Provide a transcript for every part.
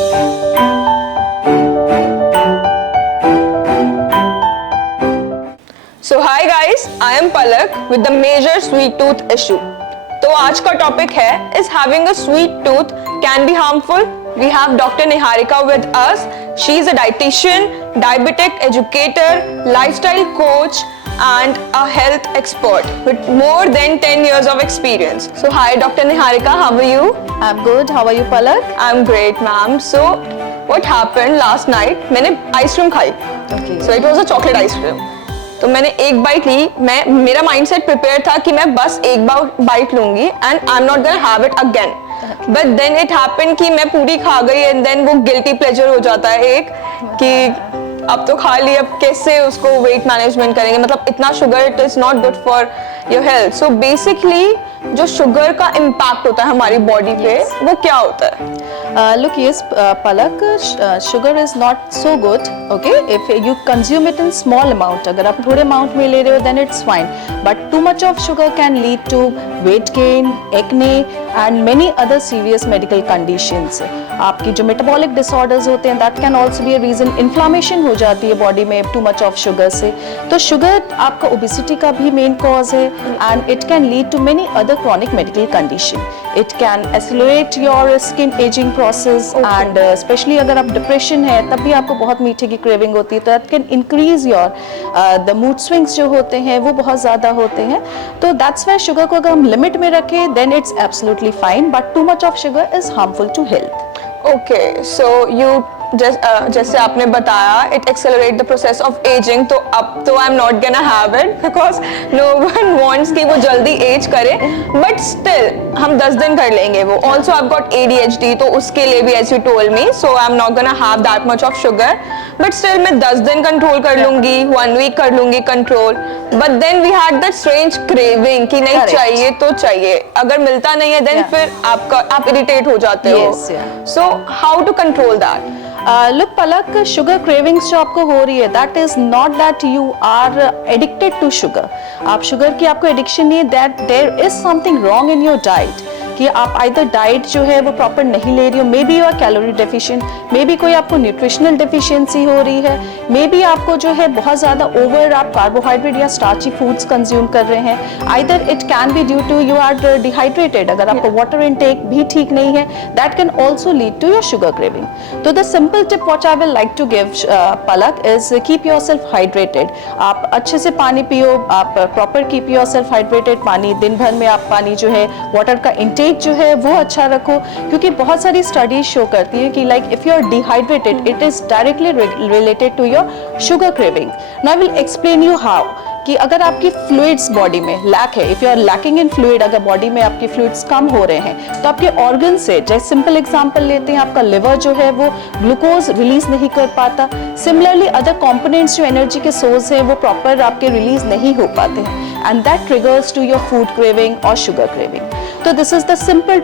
So hi guys, I am Palak with the major sweet tooth issue. तो आज का topic है is having a sweet tooth can be harmful? We have Dr. Niharika with us. She is a dietitian, diabetic educator, lifestyle coach and a health expert with more than 10 years of experience. So hi Dr. Niharika, how are you? I'm good. How are you, Palak? I'm great ma'am. So what happened last night? मैंने ice cream खाई. Okay. So it was a chocolate ice cream. तो मैंने एक bite ली. मेरा mindset prepare था कि मैं बस एक बाइट लूंगी and I am not gonna have it again. But then it happened कि मैं पूरी खा गई एंड देन वो गिल्टी प्लेजर हो जाता है एक कि अब तो खा ली, अब कैसे उसको वेट मैनेजमेंट करेंगे. मतलब इतना sugar it is not good for your health. So basically जो शुगर का इम्पैक्ट होता है हमारी बॉडी पे वो क्या होता है? Look, yes, Palak, sugar is not so good. Okay, if you consume it in small amount, अगर आप थोड़े amount में ले रहे हो, then it's fine. But too much of sugar can lead to weight gain, acne, and many other serious medical conditions. आपकी जो metabolic disorders होते हैं, that can also be a reason. Inflammation हो जाती है body में too much of sugar से. तो sugar आपका obesity का भी main cause है, and it can lead to many other chronic medical condition. It can accelerate your skin aging process and especially अगर आप depression है तब भी आपको बहुत मीठे की craving होती है, तो that can increase your the mood swings जो होते हैं वो बहुत ज़्यादा होते हैं. तो that's why sugar को अगर हम limit में रखें then it's absolutely fine, but too much of sugar is harmful to health. Okay, so you जैसे आपने बताया it accelerate the process of aging. तो अब तो I am not gonna have it because no one wants कि वो जल्दी as करे, बट स्टिल हम 10 दिन कर लेंगे वो. ऑल्सो आई गॉट ADHD, तो उसके लिए भी as you told me, so I am not gonna have that much of sugar. But still मैं 10 दिन कंट्रोल कर लूंगी, 1 वीक कर लूंगी control. But then we had that strange craving कि नहीं चाहिए तो चाहिए, अगर मिलता नहीं है देन फिर आप इरिटेट हो जाते हो. So how to control that? Look, Palak, sugar cravings जो आपको हो रही है, that is not that you are addicted to sugar. आप sugar की आपको addiction नहीं है, that there is something wrong in your diet. कि आप either diet जो है वो proper नहीं ले रही हो, maybe you are calorie deficient, maybe कोई आपको nutritional deficiency हो रही है, maybe आपको जो है बहुत ज़्यादा over आप carbohydrate या starchy foods consume कर रहे हैं. Either it can be due to you are dehydrated, अगर आपको water intake भी ठीक नहीं है, that can also lead to your sugar craving. तो the simple tip what I will like to give Palak is keep yourself hydrated. आप अच्छे से पानी पियो, आप proper keep yourself hydrated. पानी दिन भर में आप पानी जो है water का intake जो है वो अच्छा रखो, क्योंकि बहुत सारी स्टडीज शो करती है कि like if you are dehydrated it is directly related to your sugar craving. Now I will explain you how. कि अगर आपकी फ्लूइड्स बॉडी में लैक है, if you are lacking in fluid, अगर बॉडी में आपकी फ्लूइड्स कम हो रहे हैं तो आपके ऑर्गन से, जैसे सिंपल एग्जांपल लेते हैं, आपका लिवर जो है वो ग्लूकोज रिलीज नहीं कर पाता. सिमिलरली अदर कंपोनेंट्स जो एनर्जी के सोर्स हैं वो प्रॉपर आपके रिलीज नहीं हो पाते हैं, and that triggers to your food craving और शुगर क्रेविंग. तो this is the simple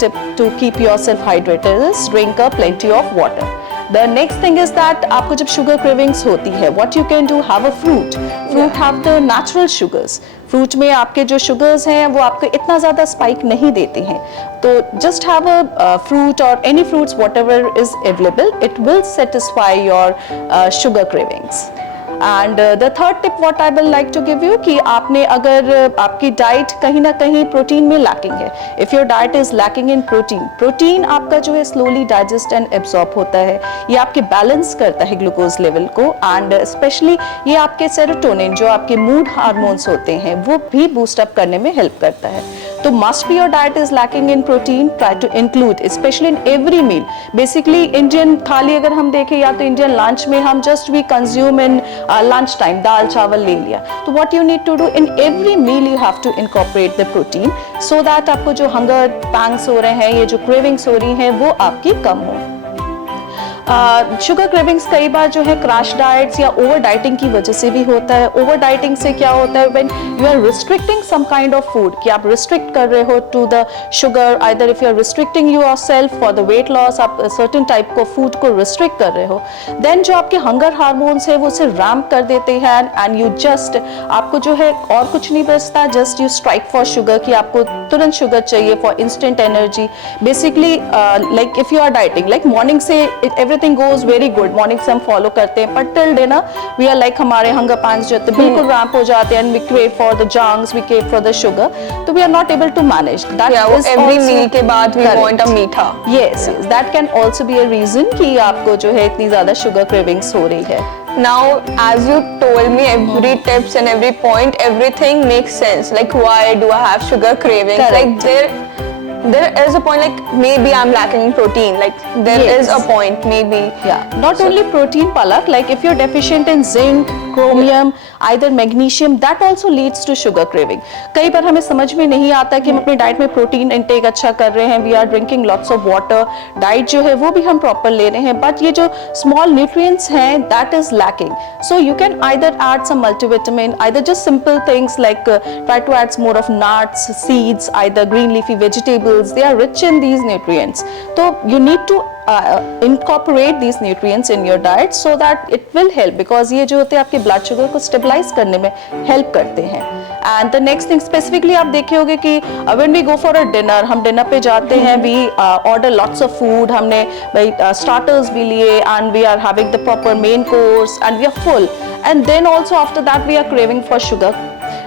tip to keep yourself hydrated is drink a plenty of water. The next thing is that आपको जब sugar cravings होती है, what you can do, have a fruit. Fruit have the natural sugars. Fruit में आपके जो sugars हैं वो आपको इतना ज़्यादा स्पाइक नहीं देते हैं. तो जस्ट हैव अ फ्रूट और any fruits whatever is available, it will satisfy your sugar cravings. And the third tip what I will like to give you कि आपने अगर आपकी डाइट कहीं ना कहीं प्रोटीन में लैकिंग है, if your diet is lacking in protein आपका जो है स्लोली डाइजेस्ट एंड एब्जॉर्ब होता है, ये आपके बैलेंस करता है ग्लूकोज लेवल को, एंड स्पेशली ये आपके सेरोटोनिन जो आपके मूड हार्मोन्स होते हैं वो भी बूस्ट अप करने में हेल्प करता है. तो must be your diet is lacking in protein, try to include specially in every meal. Basically Indian thali अगर हम देखें या तो इंडियन लंच में हम just we consume in lunch time दाल चावल ले लिया. तो what you need to do in every meal you have to incorporate the protein so that आपको जो हंगर पैंग्स हो रहे हैं, ये जो क्रेविंग्स हो रही हैं वो आपकी कम हो. शुगर क्रेविंग्स कई बार जो है क्रैश डाइट्स या ओवर डाइटिंग की वजह से भी होता है। ओवर डाइटिंग से क्या होता है, when you are restricting some kind of food, कि आप रिस्ट्रिक्ट कर रहे हो to the sugar, either if you are restricting yourself for the weight loss, आप सर्टेन टाइप को फूड को रिस्ट्रिक्ट कर रहे हो, देन जो आपके हंगर हार्मोन्स है वो उसे रैम्प कर देते हैं एंड यू जस्ट, आपको जो है और कुछ नहीं बचता, just you strike for sugar, कि आपको तुरंत शुगर चाहिए for instant energy. Basically like if you are dieting, like morning से everything goes very good, morning से हम फॉलो करते हैं, but till dinner we are like हमारे हंगर पैंस जो बिल्कुल रैम्प हो जाते हैं and we crave for the junks, we crave for the sugar, तो we are not able to manage that. Every meal के बाद वी वांट अ मीठा। Yes, that can also be a reason कि आपको जो है इतनी ज्यादा शुगर क्रेविंग्स हो रही है। Now, as you told me every tips and every point, everything makes sense. Like, why do I have sugar cravings? Correct. Like there is a point. Like maybe I'm lacking in protein. Like there is a point. Maybe. Yeah. Not only protein, Palak. Like if you're deficient in zinc, chromium, either magnesium, that also leads to sugar craving. कई बार हमें समझ में नहीं आता कि हम अपनी diet में प्रोटीन इंटेक अच्छा कर रहे हैं, we are drinking lots of water, diet जो है वो भी हम प्रॉपर ले रहे हैं, बट ये जो स्मॉल न्यूट्रिएंट्स हैं that is lacking. So you can either add some multivitamin, either just simple things like try to add more of nuts, seeds, either green leafy vegetables. They are rich in these nutrients. So you need to incorporate these nutrients in your diet so that it will help, because ये जो होते हैं आपके blood sugar को stabilize करने में help करते हैं. And the next thing specifically आप देखे होंगे कि when we go for a dinner, हम dinner पे जाते हैं, we order lots of food, हमने भाई starters भी लिए and we are having the proper main course and we are full, and then also after that we are craving for sugar.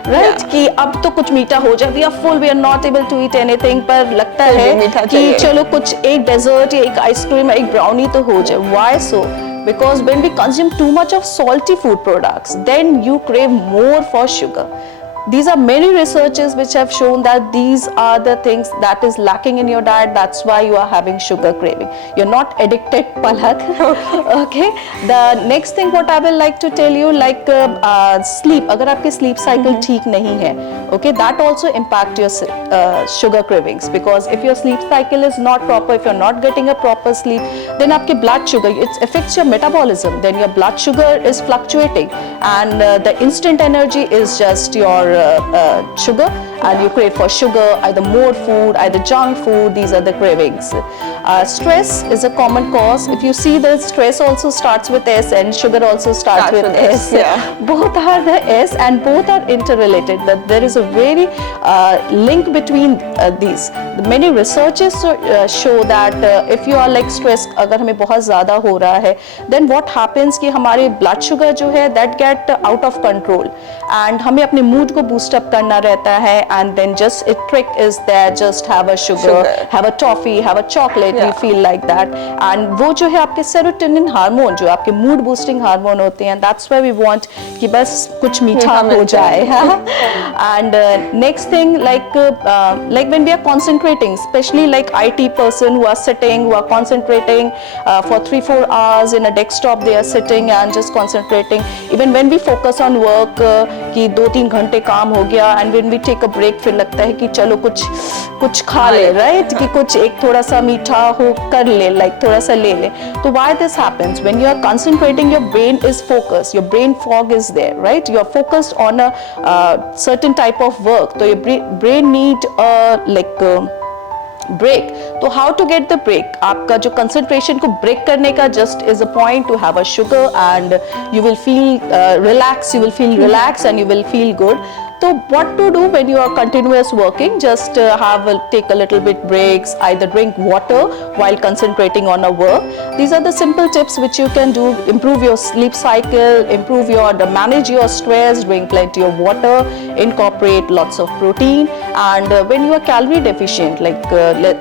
Right कि अब तो कुछ मीठा हो जाए, we are full, we are not able to eat anything, पर लगता है कि चलो कुछ एक डेजर्ट या एक आइसक्रीम, एक ब्राउनी तो हो जाए. Why so? Because when we consume too much of salty food products, then you crave more for sugar. These are many researches which have shown that these are the things that is lacking in your diet. That's why you are having sugar craving. You're not addicted, Palak. Okay. The next thing what I will like to tell you, like sleep. अगर आपके sleep cycle ठीक नहीं है, okay, that also impact your sugar cravings, because if your sleep cycle is not proper, if you're not getting a proper sleep, then आपके blood sugar, it affects your metabolism. Then your blood sugar is fluctuating, and the instant energy is just your sugar, and you crave for sugar, either more food, either junk food. These are the cravings. Stress is a common cause. If you see, the stress also starts with S and sugar also starts with S. Yeah. Both are the S and both are interrelated. That there is a very link between these. Many researches show that if you are like stress, अगर हमें बहुत ज़्यादा हो रहा है, then what happens कि हमारे blood sugar जो है that get out of control, and हमें अपने mood को boost up करना रहता है, and then just a trick is there, just have a sugar, have a toffee, have a chocolate, you feel like that, and वो जो है आपके serotonin हार्मोन, जो आपके mood boosting हार्मोन होते हैं, that's why we want कि बस कुछ मीठा हो जाए. And next thing, like when we are concentrating, especially like IT person who are sitting, who are concentrating for 3-4 hours in a desktop, they are sitting and just concentrating. Even when we focus on work कि 2-3 घंटे काम हो गया, and when we take a break, फिर लगता है कि चलो कुछ खा ले, right, कि कुछ एक थोड़ा सा मीठा हो कर ले, like थोड़ा सा ले ले. तो why this happens? When you are concentrating, your brain is focused, your brain fog is there, right? You are focused on a certain type of work, so your brain need break. तो how to get the break? आपका जो concentration को break करने का just is a point to have a sugar, and you will feel relaxed, you will feel relaxed and you will feel good. So what to do when you are continuous working? Just take a little bit breaks, either drink water while concentrating on a work. These are the simple tips which you can do. Improve your sleep cycle, manage your stress, drink plenty of water, incorporate lots of protein. And when you are calorie deficient, like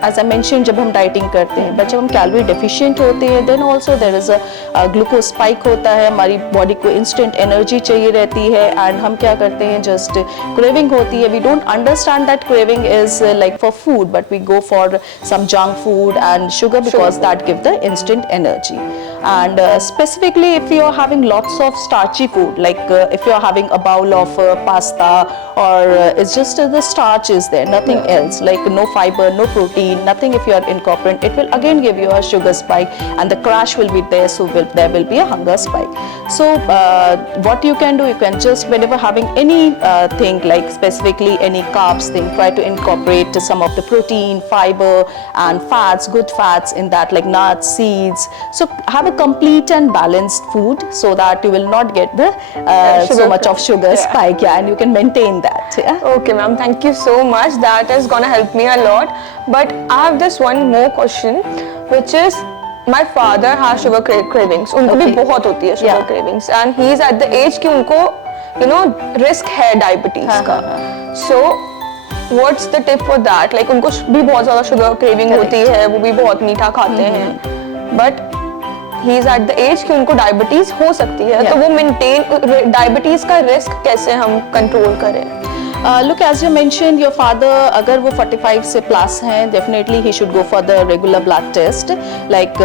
as I mentioned, जब हम dieting करते हैं, but जब हम calorie deficient होते हैं, then also there is a glucose spike होता है, हमारी body को instant energy चाहिए रहती है, and हम क्या करते हैं, just craving होती है. We don't understand that craving is like for food, but we go for some junk food and sugar because that give the instant energy. And specifically if you are having lots of starchy food, like if you are having a bowl of pasta or it's just the starch is there, nothing else, like no fiber, no protein, nothing. If you are incorporate, it will again give you a sugar spike, and the crash will be there, so there will be a hunger spike. So what you can do, you can just, whenever having any thing like specifically any carbs thing, try to incorporate some of the protein, fiber and fats, good fats in that, like nuts, seeds. So have a complete and balanced food so that you will not get the so much of sugar spike, and you can maintain that. Okay, ma'am, thank you so much. That is gonna help me a lot. But I have this one more question, which is my father has sugar cravings. उनको भी बहुत होती है sugar cravings, and he is at the age कि उनको risk है diabetes का. So what's the tip for that? Like उनको भी बहुत ज़्यादा sugar craving होती है, वो भी बहुत मीठा खाते हैं. But he is at the age कि उनको diabetes हो सकती है, तो वो maintain diabetes का risk कैसे हम control करें? Look, as you mentioned, your father, अगर वो 45 से plus हैं, definitely he should go for the regular blood test, like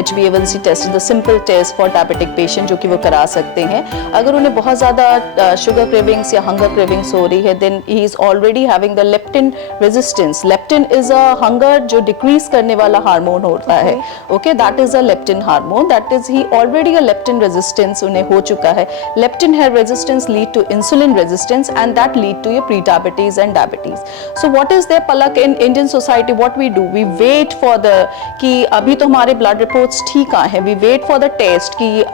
HbA1c test, the simple test for diabetic patient, जो कि वो करा सकते हैं. अगर उन्हें बहुत ज़्यादा sugar cravings या hunger cravings हो रही है, then he is already having the leptin resistance. Leptin is a hunger जो decrease करने वाला हार्मोन होता है. Okay, that is a leptin hormone. That is, he already a leptin resistance उन्हें हो चुका है. Leptin resistance lead to insulin resistance, and that lead to pre-diabetes and diabetes. So what is there, Palak, in Indian society? What we do, we wait for the कि अभी तो हमारे blood reports ठीक आए हैं, we wait for the test कि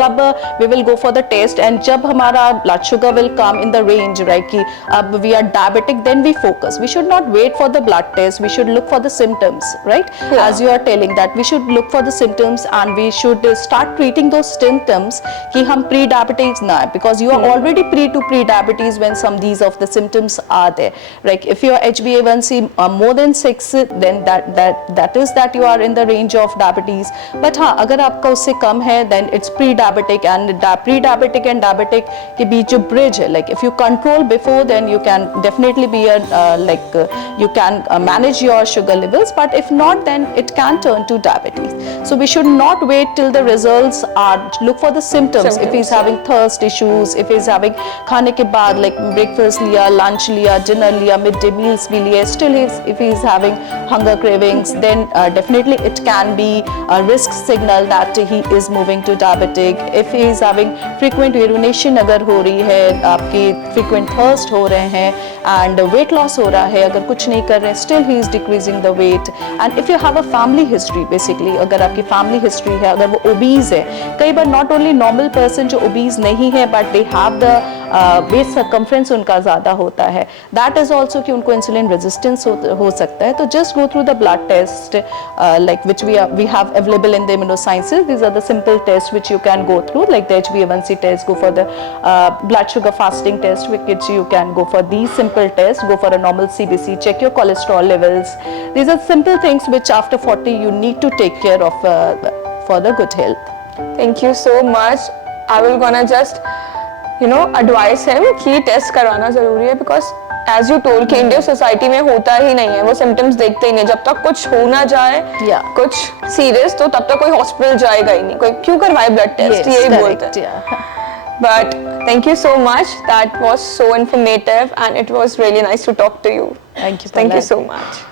कब we will go for the test, and जब हमारा blood sugar will come in the range, right, कि अब we are diabetic, then we focus. We should not wait for the blood test, we should look for the symptoms, right? As you are telling that we should look for the symptoms, and we should start treating those symptoms कि हम pre-diabetes ना, because you are already pre-diabetes when some these of the symptoms are there. Like if your HbA1c more than 6, then that is that you are in the range of diabetes. But हाँ, अगर आपका उससे कम है, then it's pre-diabetic, and pre-diabetic and diabetic के बीच जो bridge है, like if you control before, then you can definitely be a you can manage your sugar levels. But if not, then it can turn to diabetes. So we should not wait till the results are. Look for the symptoms. If he's having thirst issues, if he's having खाने के बाद like breakfast लिया, lunch लिया, dinner लिया, midday meals भी लिए, still if he is having hunger cravings, then definitely it can be a risk signal that he is moving to diabetic. If he is having frequent urination अगर हो रही है, आपकी frequent thirst हो रहे हैं, and weight loss हो रहा है, अगर कुछ नहीं कर रहे हैं, still he is decreasing the weight. And if you have a family history, basically अगर आपकी family history है, अगर वो obese है, कई बार not only normal person जो obese नहीं है, but they have the waist circumference उनका ज़्यादा होता है, that is also कि उनको insulin resistance हो सकता है. तो just go through the blood test like which we have available in the immunosciences. These are the simple tests which you can go through, like the HbA1c test, go for the blood sugar fasting test, which you can go for these simple tests, go for a normal CBC, check your cholesterol levels. These are simple things which after 40 you need to take care of for the good health. Thank you so much. I will gonna just advise him कि test करवाना जरूरी है, because as you told कि Indian society में होता ही नहीं है, वो सिम्टम्स देखते ही नहीं, जब तक कुछ हो ना जाए कुछ सीरियस, तो तब तक कोई हॉस्पिटल जाएगा ही नहीं, कोई क्यों करवाए ब्लड टेस्ट, यही बोलते हैं. But thank you so much. That was so informative, and it was really nice to talk to you. Thank you. Thank you so much.